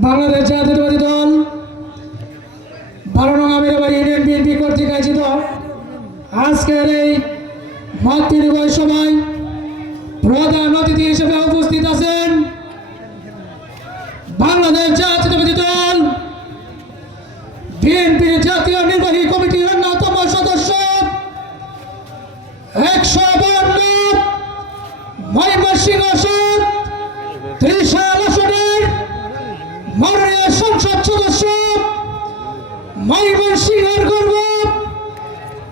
বাংলাদেশ জাতীয়তাবাদী দল 12 নং আমিরাবাড়ি ইউনিয়ন বিএনপি কর্তৃক আয়োজিত আজকের এই মাতৃনিবাস সভায় প্রধান অতিথি হিসেবে উপস্থিত আছেন বাংলাদেশ জাতীয়তাবাদী দল বিএনপির জাতীয় নির্বাহী কমিটির অন্যতম সদস্য 152 ময়মনসিংহ আসন ত্রিশাল আসনের মাননীয় সংসদ সদস্য ময়মনসিংহের গর্ব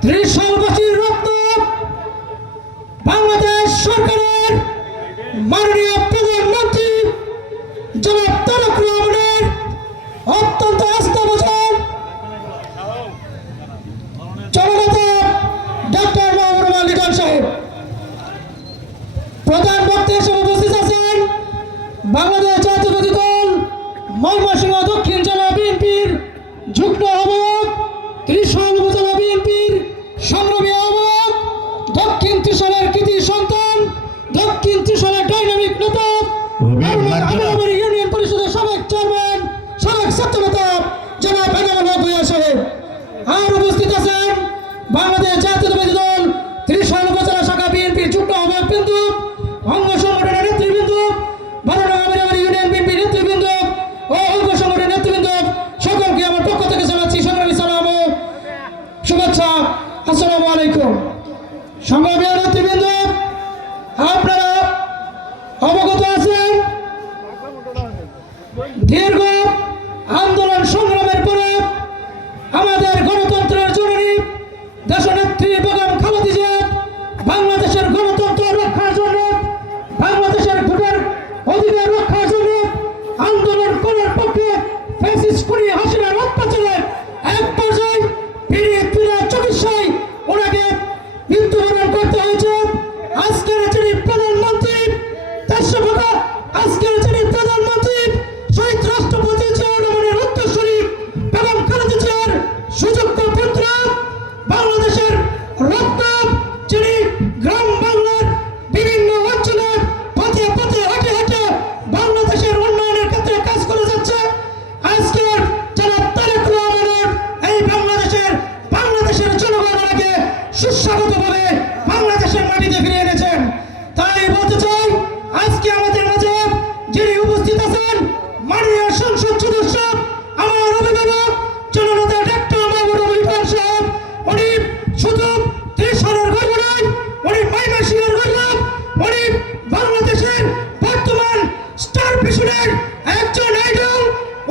ত্রিশালবাসীর রত্ন বাংলাদেশ সরকারের মাননীয় প্রধানমন্ত্রী জনাব তারেক রহমানের অত্যন্ত আস্থাভাজন জননেতা ডক্টর মাহবুব আলী খান সাহেব প্রধান বক্তা হিসেবে উপস্থিত আছেন বাংলাদেশ জাতীয়তাবাদী দল ময়মনসিংহ দক্ষিণ জেলা বিএনপির যুগ্ম আহ্বায়ক ত্রিশাল উপজেলা বিএনপির সংগ্রামী আহ্বায়ক দক্ষিণ ত্রিশালের কৃতি সন্তান দক্ষিণ ত্রিশালের ডাইনামিক নেতা আমিরাবাড়ি ইউনিয়ন পরিষদের সাবেক চেয়ারম্যান সাবেক ছাত্রনেতা জনাব এনামুল হক ভূঁইয়া সাহেব আর উপস্থিত আছেন বাংলাদেশ জাতীয়তাবাদী দল ত্রিশাল উপজেলা শাখা বিএনপির যুগ্ম আহ্বায়ক বিন্দু অঙ্গ সংগঠনের নেতৃবৃন্দ 12 নং আমিরাবাড়ি ইউনিয়ন বিএনপির নেতৃবৃন্দ ও অঙ্গ সংগঠনের নেতৃবৃন্দ সকলকে আমার পক্ষ থেকে জানাচ্ছি সংগ্রামী সালাম ও শুভেচ্ছা। আসসালামু আলাইকুম। সংগ্রামী নেতৃবৃন্দ, আপনারা অবগত আছেন দীর্ঘ আন্দোলন সংগ্রামের পরে আমাদের গণতন্ত্রের জননী দেশনেত্রী বেগম খালেদা জিয়া বাংলাদেশের গণতন্ত্র রক্ষার জন্য বাংলাদেশের ভোটের অধিকার রক্ষার জন্য আন্দোলন করার পক্ষে ফ্যাসিস্ট খুনি হাসিনার অত্যাচারের এক পর্যায়ে পিড়িয়ে চিকিৎসায় ওনাকে মৃত্যুবরণ করতে হয়েছে। আজকের যিনি প্রধানমন্ত্রী দেশভাগা আজকের যিনি প্রধানমন্ত্রী শহীদ রাষ্ট্রপতি জিয়াউর রহমানের উত্তরসূরি বেগম খালেদা জিয়ার সুযোগ্য পুত্র বাংলাদেশের রত্ন যিনি গ্রাম বাংলার বিভিন্ন অঞ্চলে পথে পথে হেঁটে হেঁটে বাংলাদেশের উন্নয়নের ক্ষেত্রে কাজ করে যাচ্ছে আজকের জনাব তারেক রহমানের এই বাংলাদেশের জনগণ ওনাকে সুস্বাগতভাবে বাংলাদেশের মাটিতে ফিরিয়ে এনেছেন। তাই বলতে চাই আজকে আমাদের মাঝে যিনি উপস্থিত আছেন মাননীয় সংসদ সদস্য আমার অভিভাবক জননেতা ডক্টর মাহবুব আলী খান সাহেব, উনি শুধু ত্রিশালের গর্ব নয়, উনি ময়মনসিংহের গর্ব, উনি বাংলাদেশের বর্তমান স্টার পিছনের একজন আইডল,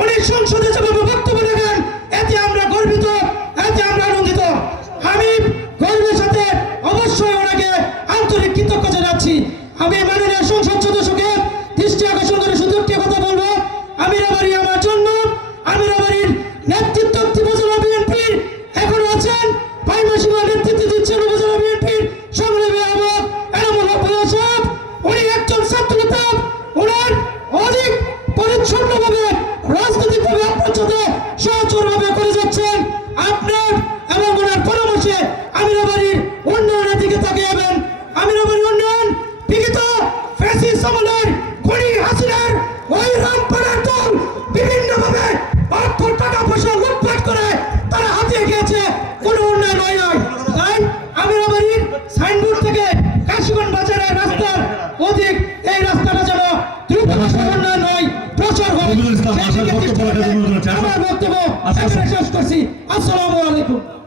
উনি সংসদে যেভাবে বক্তব্য রাখেন এতে আমরা গর্বিত, এতে আমরা আনন্দিত। আমি গর্বের সাথে অবশ্যই ওনাকে আন্তরিক কৃতজ্ঞতা জানাচ্ছি। আমি মাননীয় সংসদ সদস্যকে দৃষ্টি আকর্ষণ করে শুধু একটি কথা বলবো, আমিরাবাড়ি আমার জন্য, আমিরাবাড়ির নেতৃত্ব উপজেলা বিএনপির এখন আছেন ময়মনসিংহ নেতৃত্ব দিচ্ছেন উপজেলা বিএনপির সংগ্রামী আহ্বায়ক এনামুল হক ভূঁইয়া সাহেব, উনি একজন ছাত্রনেতা, ওনার অধিক পরিচ্ছন্নভাবে রাজনৈতিকভাবে আপনার সাথে সহচরভাবে করে যাচ্ছেন। আপনার এবং ওনার পরামর্শে আমিরাবাড়ির উন্নয়নের দিকে তাকিয়ে আমিরাবাড়ির উন্নয়ন বিগত ফ্যাসিস্ট আমলের খুনি হাসিনার ওই রামপাড়ার দল বিভিন্নভাবে অর্থ টাকা পয়সা লুটপাট করে তারা হাতিয়ে গিয়েছে, কোনো উন্নয়ন হয় নাই। তাই আমিরাবাড়ির সাইনবোর্ড থেকে কাশীগঞ্জ বাজারের রাস্তার অধিক এই রাস্তাটা যেন দ্রুত উন্নয়ন হয়, প্রচার হয়। আমার বক্তব্য এখানে শেষ করছি। আসসালামু আলাইকুম।